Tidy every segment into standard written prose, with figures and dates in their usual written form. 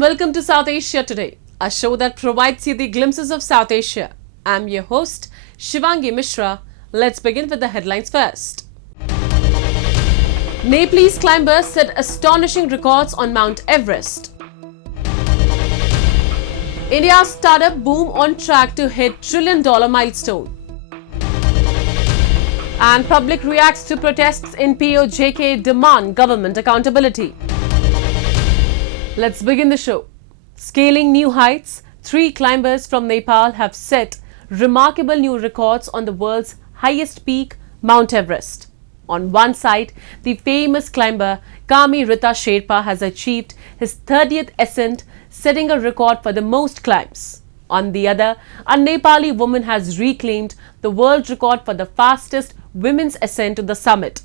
and welcome to South Asia Today, a show that provides you the glimpses of South Asia. I'm your host, Shivangi Mishra. Let's begin with the headlines first. Nepalese climbers set astonishing records on Mount Everest. India's startup boom on track to hit $1 trillion milestone. And public reacts to protests in PoJK demand government accountability. Let's begin the show. Scaling new heights, 3 climbers from Nepal have set remarkable new records on the world's highest peak, Mount Everest. On one side, the famous climber Kami Rita Sherpa has achieved his 30th ascent, setting a record for the most climbs. On the other, a Nepali woman has reclaimed the world record for the fastest women's ascent to the summit.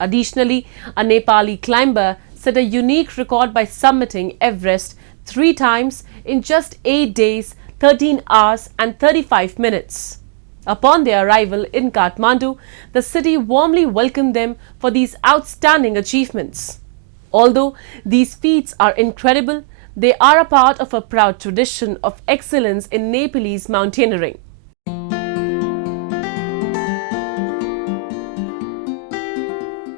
Additionally, a Nepali climber set a unique record by summiting Everest 3 times in just 8 days, 13 hours and 35 minutes. Upon their arrival in Kathmandu, the city warmly welcomed them for these outstanding achievements. Although these feats are incredible, they are a part of a proud tradition of excellence in Nepalese mountaineering.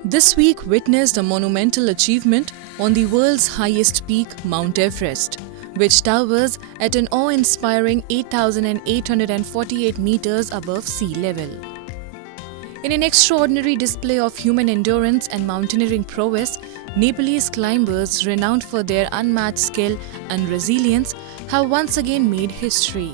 This week witnessed a monumental achievement on the world's highest peak, Mount Everest, which towers at an awe-inspiring 8,848 meters above sea level. In an extraordinary display of human endurance and mountaineering prowess, Nepalese climbers, renowned for their unmatched skill and resilience, have once again made history.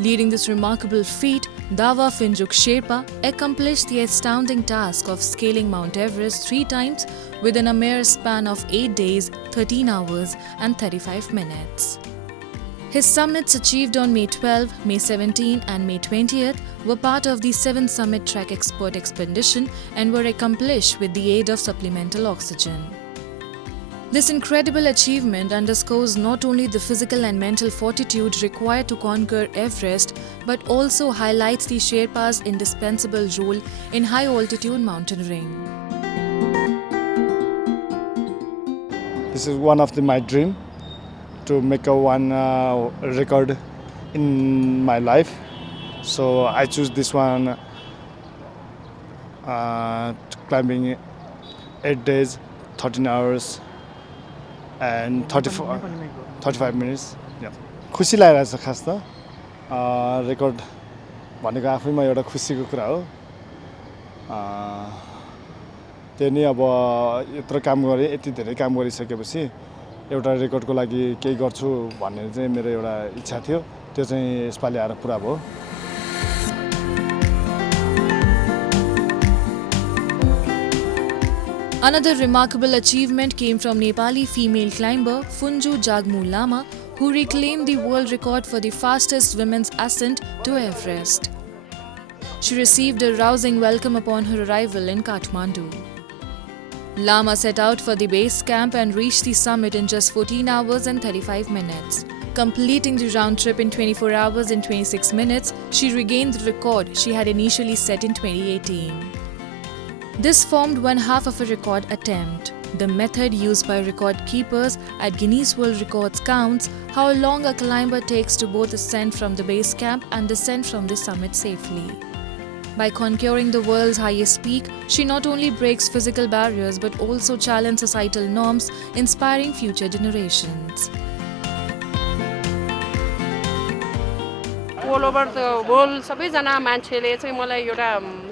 Leading this remarkable feat, Dawa Finjuk Sherpa accomplished the astounding task of scaling Mount Everest 3 times within a mere span of 8 days, 13 hours and 35 minutes. His summits achieved on May 12, May 17 and May 20th were part of the 7 Summit Trek Expert Expedition and were accomplished with the aid of supplemental oxygen. This incredible achievement underscores not only the physical and mental fortitude required to conquer Everest, but also highlights the Sherpa's indispensable role in high-altitude mountaineering. This is one of my dreams, to make one record in my life. So I choose this one, climbing 8 days, 13 hours. And 35 minutes. Yeah. खुसी लागिरहेछ खास त record भनेको आफैमा एउटा खुसीको कुरा हो त्यो नि अब यत्रो काम गरे यति धेरै काम गरिसकेपछि एउटा रेकर्डको लागि केही गर्छु भन्ने चाहिँ मेरो एउटा इच्छा थियो त्यो चाहिँ यसपालि आएर पुरा भयो Another remarkable achievement came from Nepali female climber Funju Jagmu Lama, who reclaimed the world record for the fastest women's ascent to Everest. She received a rousing welcome upon her arrival in Kathmandu. Lama set out for the base camp and reached the summit in just 14 hours and 35 minutes. Completing the round trip in 24 hours and 26 minutes, she regained the record she had initially set in 2018. This formed one half of a record attempt. The method used by record keepers at Guinness World Records counts how long a climber takes to both ascend from the base camp and descend from the summit safely. By conquering the world's highest peak, she not only breaks physical barriers but also challenges societal norms, inspiring future generations. All over the world, सबैजना मान्छेले चाहिँ मलाई एउटा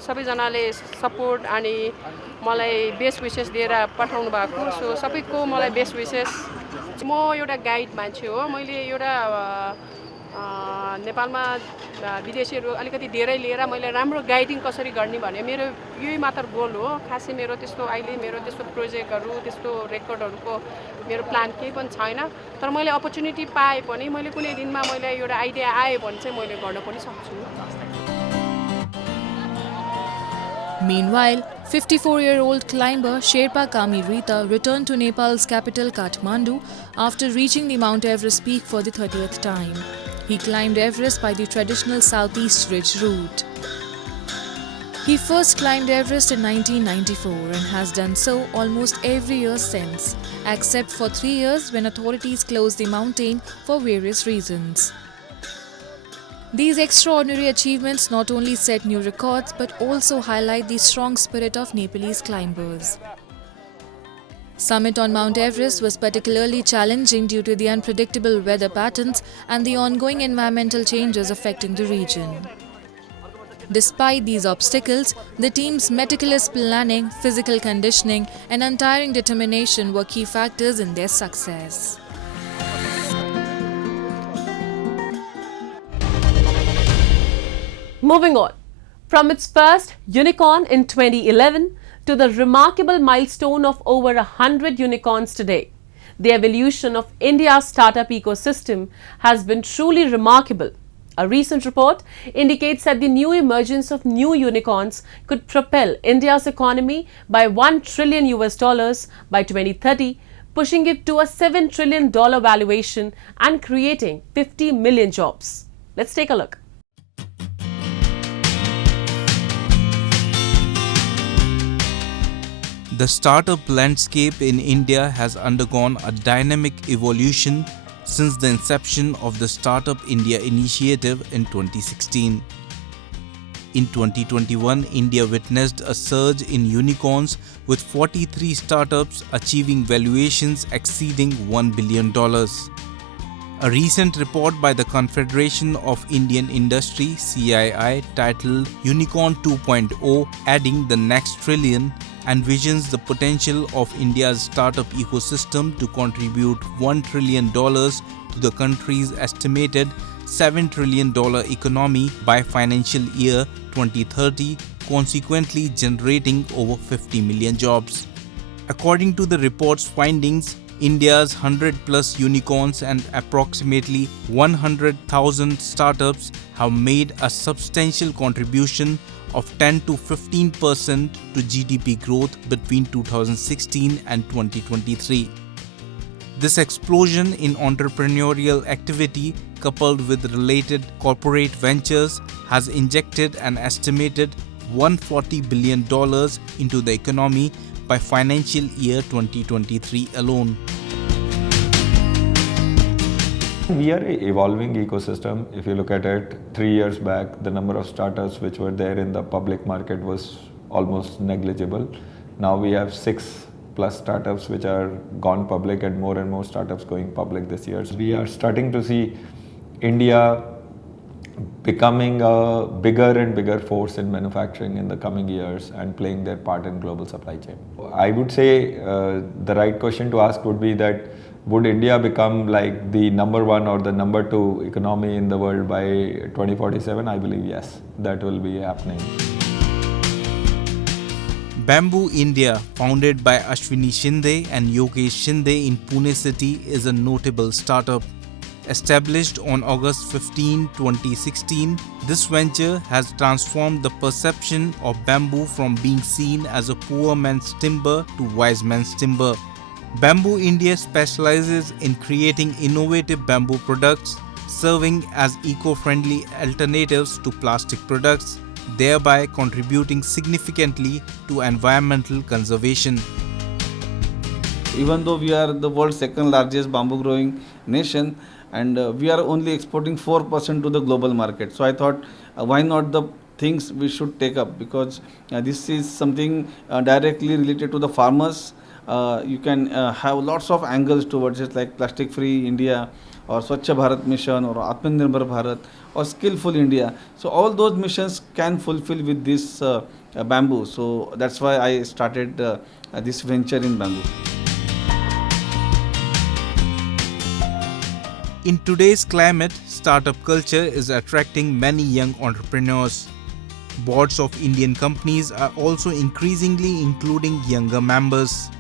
सबैजनाले support अनि मलाई best wishes दिएर पठाउनु भएको सो सबैको मलाई बेस्ट विशेस म एउटा गाइड मान्छे हो मैले एउटा नेपालमा विदेशीहरु अलिकति धेरै लिएर मैले राम्रो गाइडिङ कसरी गर्ने भन्ने मेरो यही मात्र गोल हो खासै मेरो त्यस्तो अहिले मेरो त्यस्तो प्रोजेक्टहरु त्यस्तो रेकर्डहरुको मेरो प्लान केही पनि छैन तर मैले अपर्च्युनिटी पाए पनि मैले कुनै दिनमा मैले एउटा आइडिया आए भने चाहिँ मैले गर्न पनि सक्छु Meanwhile, 54-year-old climber Sherpa Kami Rita returned to Nepal's capital Kathmandu after reaching the Mount Everest peak for the 30th time. He climbed Everest by the traditional southeast ridge route. He first climbed Everest in 1994 and has done so almost every year since, except for 3 years when authorities closed the mountain for various reasons. These extraordinary achievements not only set new records but also highlight the strong spirit of Nepalese climbers. Summit on Mount Everest was particularly challenging due to the unpredictable weather patterns and the ongoing environmental changes affecting the region. Despite these obstacles, the team's meticulous planning, physical conditioning, and untiring determination were key factors in their success. Moving on, from its first unicorn in 2011 to the remarkable milestone of over 100 unicorns today, the evolution of India's startup ecosystem has been truly remarkable. A recent report indicates that the new emergence of new unicorns could propel India's economy by $1 trillion by 2030, pushing it to a $7 trillion valuation and creating 50 million jobs. Let's take a look. The startup landscape in India has undergone a dynamic evolution since the inception of the Startup India initiative in 2016. In 2021, India witnessed a surge in unicorns with 43 startups achieving valuations exceeding $1 billion. A recent report by the Confederation of Indian Industry (CII) titled Unicorn 2.0 Adding the Next Trillion envisions the potential of India's startup ecosystem to contribute $1 trillion to the country's estimated $7 trillion economy by financial year 2030, consequently generating over 50 million jobs. According to the report's findings, India's 100+ unicorns and approximately 100,000 startups have made a substantial contribution of 10 to 15% to GDP growth between 2016 and 2023. This explosion in entrepreneurial activity, coupled with related corporate ventures, has injected an estimated $140 billion into the economy by financial year 2023 alone. We are an evolving ecosystem. If you look at it, 3 years back, the number of startups which were there in the public market was almost negligible. Now we have 6+ startups which are gone public and more startups going public this year. So we are starting to see India becoming a bigger and bigger force in manufacturing in the coming years and playing their part in global supply chain. I would say the right question to ask would be that would India become like the number 1 or the number 2 economy in the world by 2047? I believe yes, that will be happening. Bamboo India, founded by Ashwini Shinde and Yogesh Shinde in Pune city, is a notable startup. Established on August 15, 2016, this venture has transformed the perception of bamboo from being seen as a poor man's timber to wise man's timber. Bamboo India specializes in creating innovative bamboo products, serving as eco-friendly alternatives to plastic products, thereby contributing significantly to environmental conservation. Even though we are the world's second largest bamboo growing nation, and we are only exporting 4% to the global market. So I thought, why not the things we should take up, because this is something directly related to the farmers. You can have lots of angles towards it, like Plastic Free India or Swachh Bharat Mission or Atmanirbhar Bharat or Skillful India. So all those missions can fulfill with this bamboo. So that's why I started this venture in bamboo. In today's climate, startup culture is attracting many young entrepreneurs. Boards of Indian companies are also increasingly including younger members.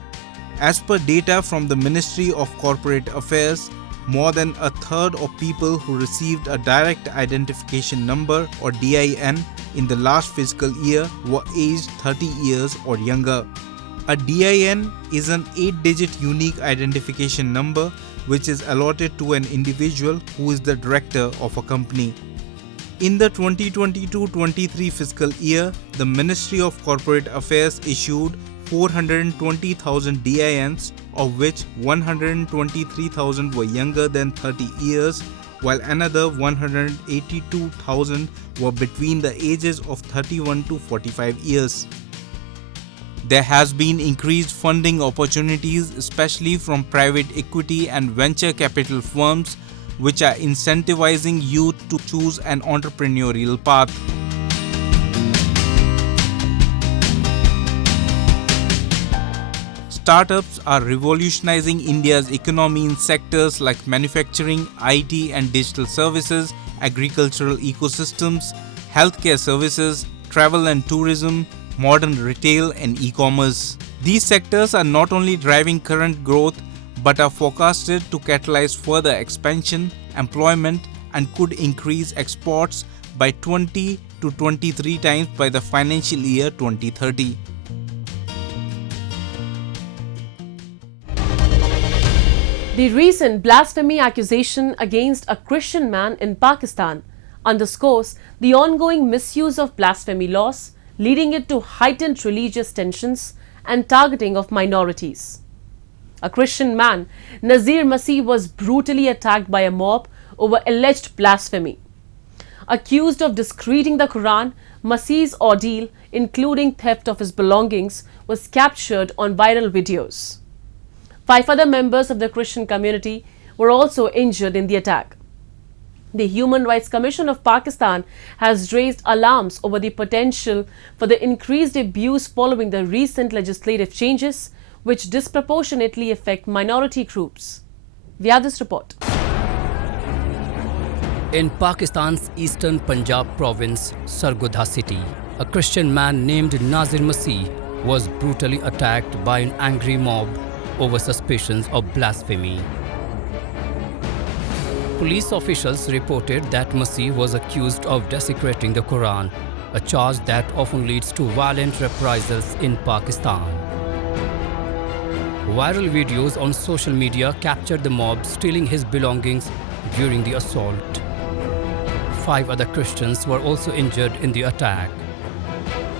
As per data from the Ministry of Corporate Affairs, more than a third of people who received a direct identification number or DIN in the last fiscal year were aged 30 years or younger. A DIN is an 8-digit unique identification number which is allotted to an individual who is the director of a company. In the 2022-23 fiscal year, the Ministry of Corporate Affairs issued 420,000 DINs, of which 123,000 were younger than 30 years, while another 182,000 were between the ages of 31 to 45 years. There has been increased funding opportunities, especially from private equity and venture capital firms, which are incentivizing youth to choose an entrepreneurial path. Startups are revolutionizing India's economy in sectors like manufacturing, IT and digital services, agricultural ecosystems, healthcare services, travel and tourism, modern retail and e-commerce. These sectors are not only driving current growth but are forecasted to catalyze further expansion, employment and could increase exports by 20 to 23 times by the financial year 2030. The recent blasphemy accusation against a Christian man in Pakistan underscores the ongoing misuse of blasphemy laws, leading it to heightened religious tensions and targeting of minorities. A Christian man, Nazir Masih, was brutally attacked by a mob over alleged blasphemy. Accused of discrediting the Quran, Masih's ordeal, including theft of his belongings, was captured on viral videos. 5 other members of the Christian community were also injured in the attack. The Human Rights Commission of Pakistan has raised alarms over the potential for the increased abuse following the recent legislative changes, which disproportionately affect minority groups. We have this report. In Pakistan's eastern Punjab province, Sargodha city, a Christian man named Nazir Masih was brutally attacked by an angry mob over suspicions of blasphemy. Police officials reported that Masih was accused of desecrating the Quran, a charge that often leads to violent reprisals in Pakistan. Viral videos on social media captured the mob stealing his belongings during the assault. 5 other Christians were also injured in the attack.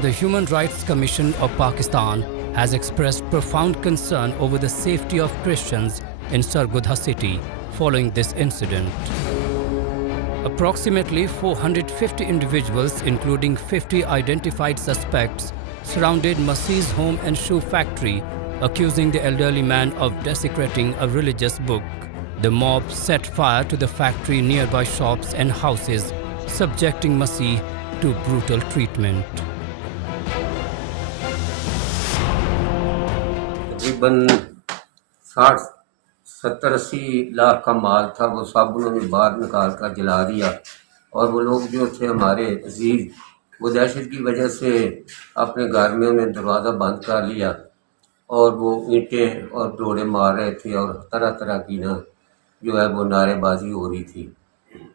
The Human Rights Commission of Pakistan has expressed profound concern over the safety of Christians in Sargodha city following this incident. Approximately 450 individuals, including 50 identified suspects, surrounded Masih's home and shoe factory, accusing the elderly man of desecrating a religious book. The mob set fire to the factory, nearby shops and houses, subjecting Masih to brutal treatment. तकरीबन 60-70-80 लाख का माल था, वो सब उन्होंने बाहर निकाल कर जला दिया। और वो लोग जो थे हमारे अजीज, वो दहशत की वजह से अपने घर में उन्हें दरवाज़ा बंद कर लिया और वो ईंटें और डोरे मार रहे थे और तरह तरह की जो है वो नारेबाजी हो रही थी।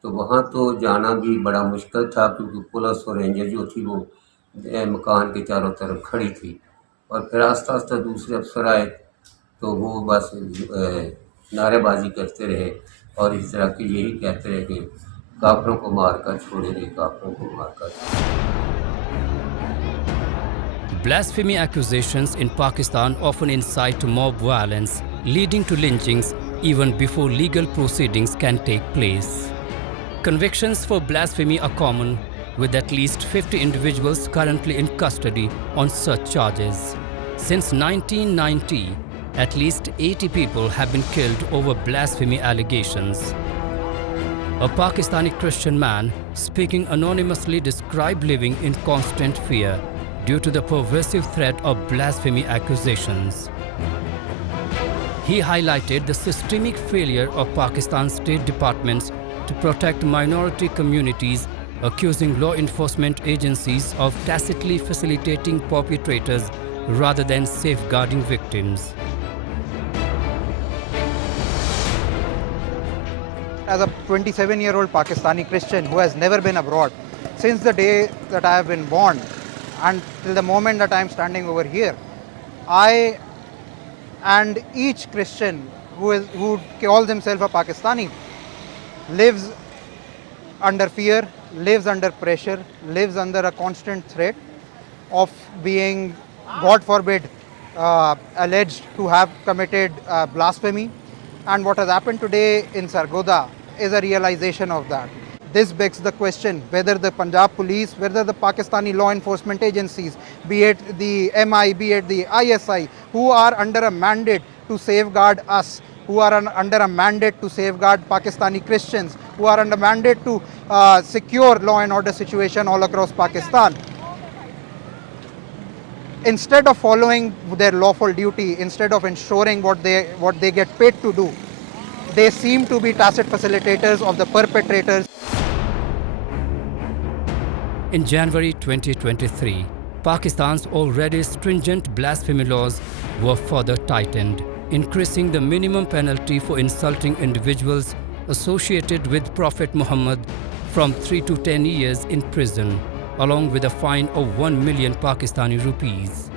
तो वहाँ तो जाना भी बड़ा मुश्किल था, क्योंकि पुलिस और रेंजर जो थी वो मकान के चारों तरफ खड़ी थी। और फिर आस्ता आस्ता दूसरे अफसर आए तो वो बस नारेबाजी करते रहे और इस तरह के यही कहते रहे कि काफिरों को मारकर छोड़ेंगे, काफिरों को मारकर। Blasphemy accusations in Pakistan often incite mob violence, leading to lynchings even before legal proceedings can take place. Convictions for blasphemy are common, with at least 50 individuals currently in custody on such charges. Since 1990, at least 80 people have been killed over blasphemy allegations. A Pakistani Christian man speaking anonymously described living in constant fear due to the pervasive threat of blasphemy accusations. He highlighted the systemic failure of Pakistan's state departments to protect minority communities, accusing law enforcement agencies of tacitly facilitating perpetrators rather than safeguarding victims. As a 27-year-old Pakistani Christian who has never been abroad, since the day that I have been born and till the moment that I am standing over here, I and each Christian who calls himself a Pakistani lives under fear, lives under pressure, lives under a constant threat of being, God forbid, alleged to have committed blasphemy. And what has happened today in Sargodha is a realization of that. This begs the question whether the Punjab police, whether the Pakistani law enforcement agencies, be it the MI, be it the ISI, who are under a mandate to safeguard us, who are under a mandate to safeguard Pakistani Christians, who are under mandate to secure law and order situation all across Pakistan, instead of following their lawful duty, instead of ensuring what they get paid to do, they seem to be tacit facilitators of the perpetrators. In January 2023, Pakistan's already stringent blasphemy laws were further tightened, increasing the minimum penalty for insulting individuals associated with Prophet Muhammad from 3 to 10 years in prison, along with a fine of 1 million Pakistani rupees.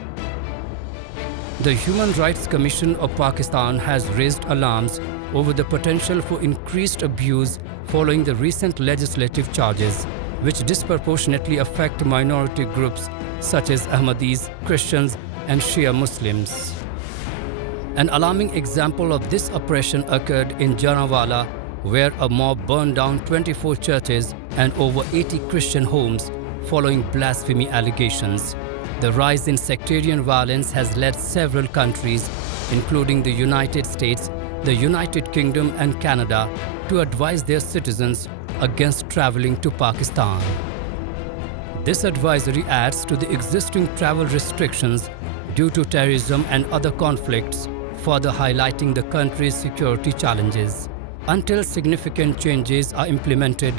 The Human Rights Commission of Pakistan has raised alarms over the potential for increased abuse following the recent legislative charges, which disproportionately affect minority groups such as Ahmadis, Christians, and Shia Muslims. An alarming example of this oppression occurred in Janawala, where a mob burned down 24 churches and over 80 Christian homes following blasphemy allegations. The rise in sectarian violence has led several countries, including the United States, the United Kingdom, and Canada, to advise their citizens against traveling to Pakistan. This advisory adds to the existing travel restrictions due to terrorism and other conflicts, further highlighting the country's security challenges. Until significant changes are implemented,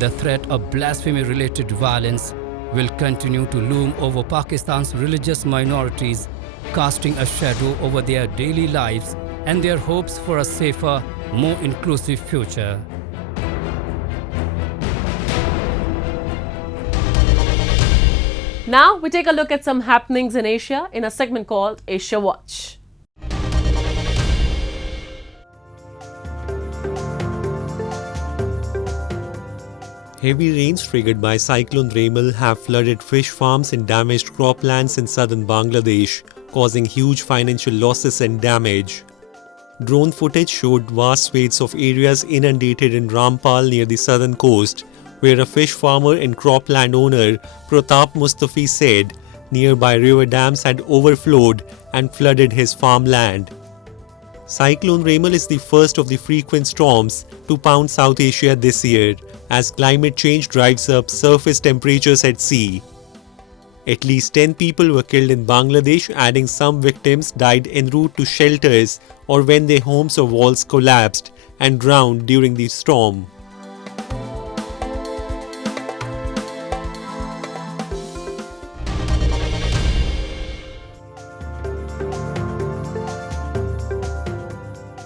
the threat of blasphemy-related violence will continue to loom over Pakistan's religious minorities, casting a shadow over their daily lives and their hopes for a safer, more inclusive future. Now we take a look at some happenings in Asia in a segment called Asia Watch. Heavy rains triggered by Cyclone Remal have flooded fish farms and damaged croplands in southern Bangladesh, causing huge financial losses and damage. Drone footage showed vast swathes of areas inundated in Rampal near the southern coast, where a fish farmer and cropland owner, Pratap Mustafi, said nearby river dams had overflowed and flooded his farmland. Cyclone Remal is the first of the frequent storms to pound South Asia this year, as climate change drives up surface temperatures at sea. At least 10 people were killed in Bangladesh, adding some victims died en route to shelters or when their homes or walls collapsed and drowned during the storm.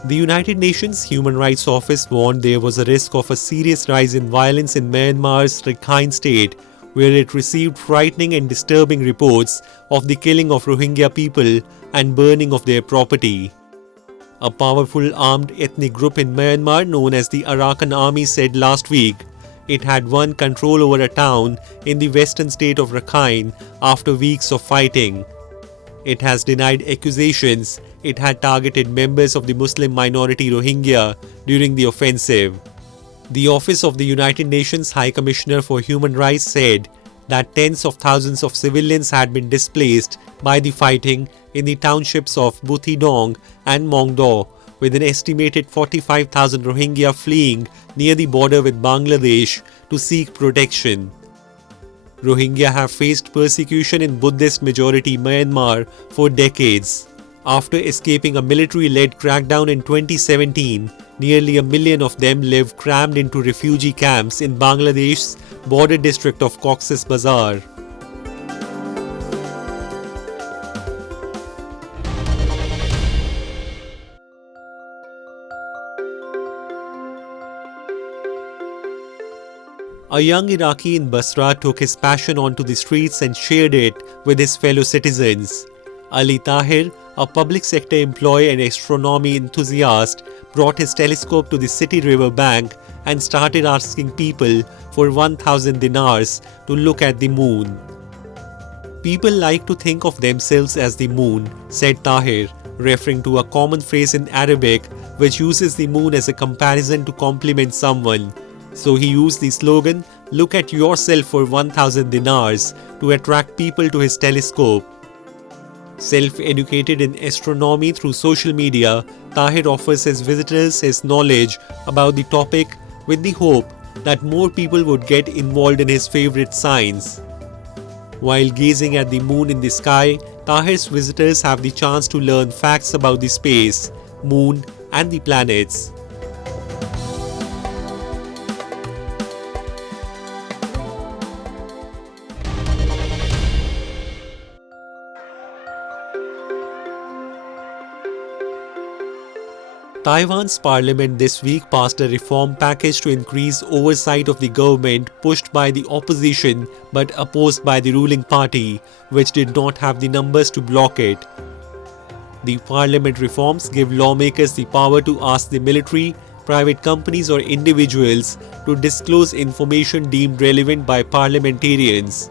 The United Nations Human Rights Office warned there was a risk of a serious rise in violence in Myanmar's Rakhine state, where it received frightening and disturbing reports of the killing of Rohingya people and burning of their property. A powerful armed ethnic group in Myanmar known as the Arakan Army said last week it had won control over a town in the western state of Rakhine after weeks of fighting. It has denied accusations it had targeted members of the Muslim minority Rohingya during the offensive. The Office of the United Nations High Commissioner for Human Rights said that tens of thousands of civilians had been displaced by the fighting in the townships of Butidong and Mongdo, with an estimated 45,000 Rohingya fleeing near the border with Bangladesh to seek protection. Rohingya have faced persecution in Buddhist-majority Myanmar for decades. After escaping a military-led crackdown in 2017, nearly 1 million of them live crammed into refugee camps in Bangladesh's border district of Cox's Bazar. A young Iraqi in Basra took his passion onto the streets and shared it with his fellow citizens. Ali Tahir, a public sector employee and astronomy enthusiast, brought his telescope to the city river bank and started asking people for 1,000 dinars to look at the moon. People like to think of themselves as the moon, said Tahir, referring to a common phrase in Arabic which uses the moon as a comparison to compliment someone. So he used the slogan, "Look at yourself for 1,000 dinars," to attract people to his telescope. Self-educated in astronomy through social media, Tahir offers his visitors his knowledge about the topic with the hope that more people would get involved in his favorite science. While gazing at the moon in the sky, Tahir's visitors have the chance to learn facts about the space, moon, and the planets. Taiwan's parliament this week passed a reform package to increase oversight of the government pushed by the opposition but opposed by the ruling party, which did not have the numbers to block it. The parliament reforms give lawmakers the power to ask the military, private companies or individuals to disclose information deemed relevant by parliamentarians.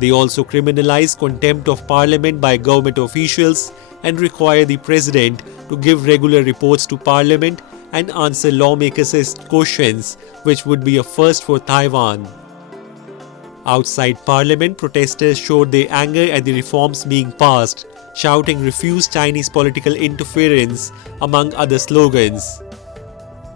They also criminalize contempt of parliament by government officials and require the president to give regular reports to parliament and answer lawmakers' questions, which would be a first for Taiwan. Outside parliament, protesters showed their anger at the reforms being passed, shouting "Refuse Chinese political interference" among other slogans.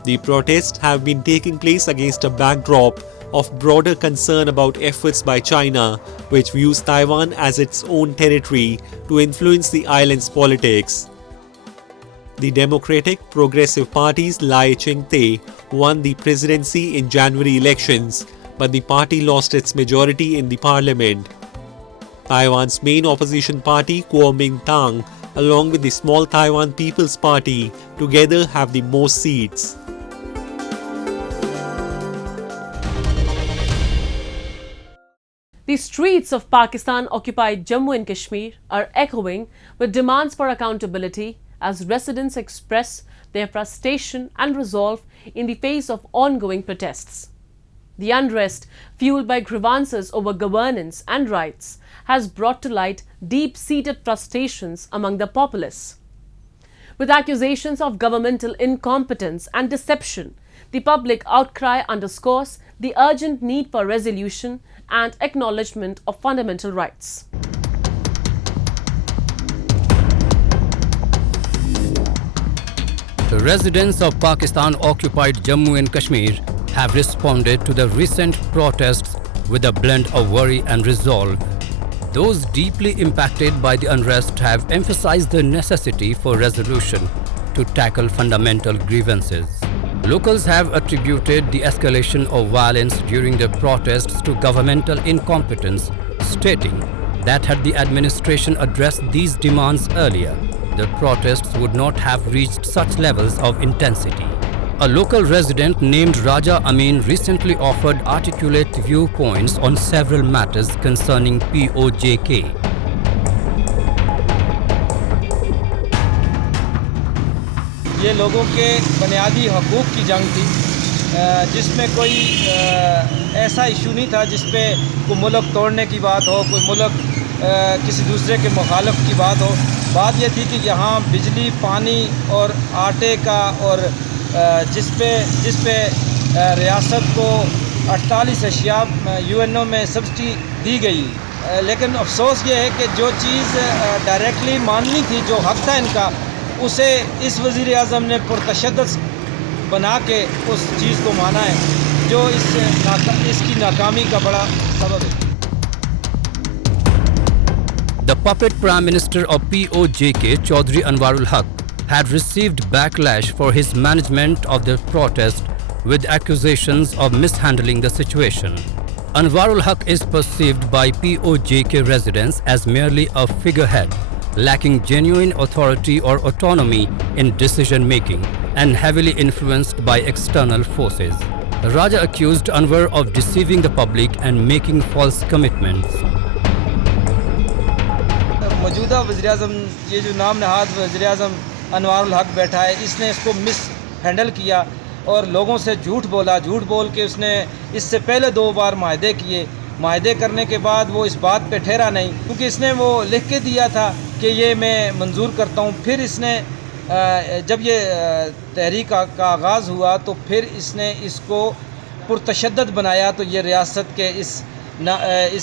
The protests have been taking place against a backdrop of broader concern about efforts by China, which views Taiwan as its own territory, to influence the island's politics. The Democratic Progressive Party's Lai Ching-te won the presidency in January elections, but the party lost its majority in the parliament. Taiwan's main opposition party, Kuomintang, along with the small Taiwan People's Party, together have the most seats. The streets of Pakistan-occupied Jammu and Kashmir are echoing with demands for accountability as residents express their frustration and resolve in the face of ongoing protests. The unrest, fueled by grievances over governance and rights, has brought to light deep-seated frustrations among the populace. With accusations of governmental incompetence and deception, the public outcry underscores the urgent need for resolution and acknowledgement of fundamental rights. The residents of Pakistan-occupied Jammu and Kashmir have responded to the recent protests with a blend of worry and resolve. Those deeply impacted by the unrest have emphasized the necessity for resolution to tackle fundamental grievances. Locals have attributed the escalation of violence during the protests to governmental incompetence, stating that had the administration addressed these demands earlier, the protests would not have reached such levels of intensity. A local resident named Raja Amin recently offered articulate viewpoints on several matters concerning PoJK. ये लोगों के बुनियादी हकूक़ की जंग थी, जिसमें कोई ऐसा इशू नहीं था जिस पे कोई मुल्क तोड़ने की बात हो, कोई मुल्क किसी दूसरे के मुखालिफ की बात हो। बात ये थी कि यहाँ बिजली, पानी और आटे का और जिस पे रियासत को 48 अशिया UNO में सब्सिडी दी गई, लेकिन अफसोस ये है कि जो चीज़ डायरेक्टली माननी थी, जो हक था इनका, उसे इस वज़ीर आज़म ने पुरतशद्दुद बना के उस चीज़ को माना है, जो इसकी नाकामी का बड़ा सबब है। The puppet Prime Minister of PoJK, Chaudhry Anwarul Haq, had received backlash for his management of the protest with accusations of mishandling the situation. Anwarul Haq is perceived by PoJK residents as merely a figurehead, lacking genuine authority or autonomy in decision-making and heavily influenced by external forces. Raja accused Anwar of deceiving the public and making false commitments. मौजूदा वज़ीर-ए-आज़म, ये जो नाम नहाद वज़ीर-ए-आज़म अनवारुल हक बैठा है, इसने इसको मिस हैंडल किया और लोगों से झूठ बोला। झूठ बोल के उसने इससे पहले 2 बार माहदे किए। माहदे करने के बाद वो इस बात पे ठहरा नहीं, क्योंकि इसने वो लिख के दिया था कि ये मैं मंजूर करता हूँ। फिर इसने जब ये तहरीक का आगाज़ हुआ तो फिर इसने इसको पुरतशद्दद बनाया। तो ये रियासत के इस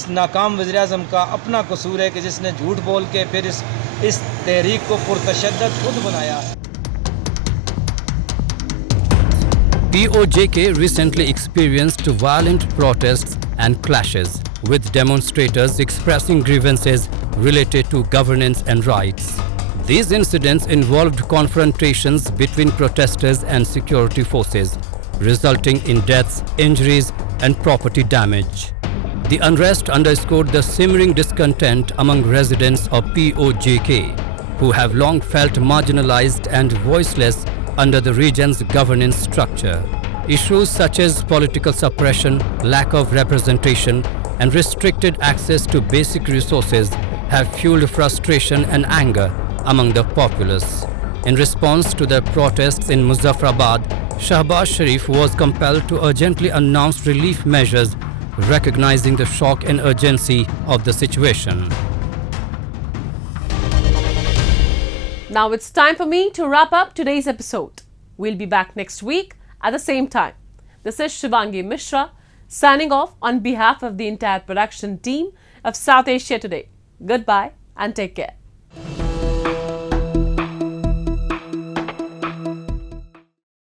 नाकाम वज़ीर-ए-आज़म का अपना कसूर है कि जिसने झूठ बोल के फिर इस तहरीक को पुरतशद्दद खुद बनाया। PoJK recently experienced violent protests and clashes, with demonstrators expressing grievances related to governance and rights. These incidents involved confrontations between protesters and security forces, resulting in deaths, injuries, and property damage. The unrest underscored the simmering discontent among residents of PoJK, who have long felt marginalized and voiceless under the region's governance structure. Issues such as political suppression, lack of representation, and restricted access to basic resources have fueled frustration and anger among the populace. In response to the protests in Muzaffarabad, Shahbaz Sharif was compelled to urgently announce relief measures, recognizing the shock and urgency of the situation. Now it's time for me to wrap up today's episode. We'll be back next week at the same time. This is Shivangi Mishra signing off on behalf of the entire production team of South Asia Today. Goodbye and take care.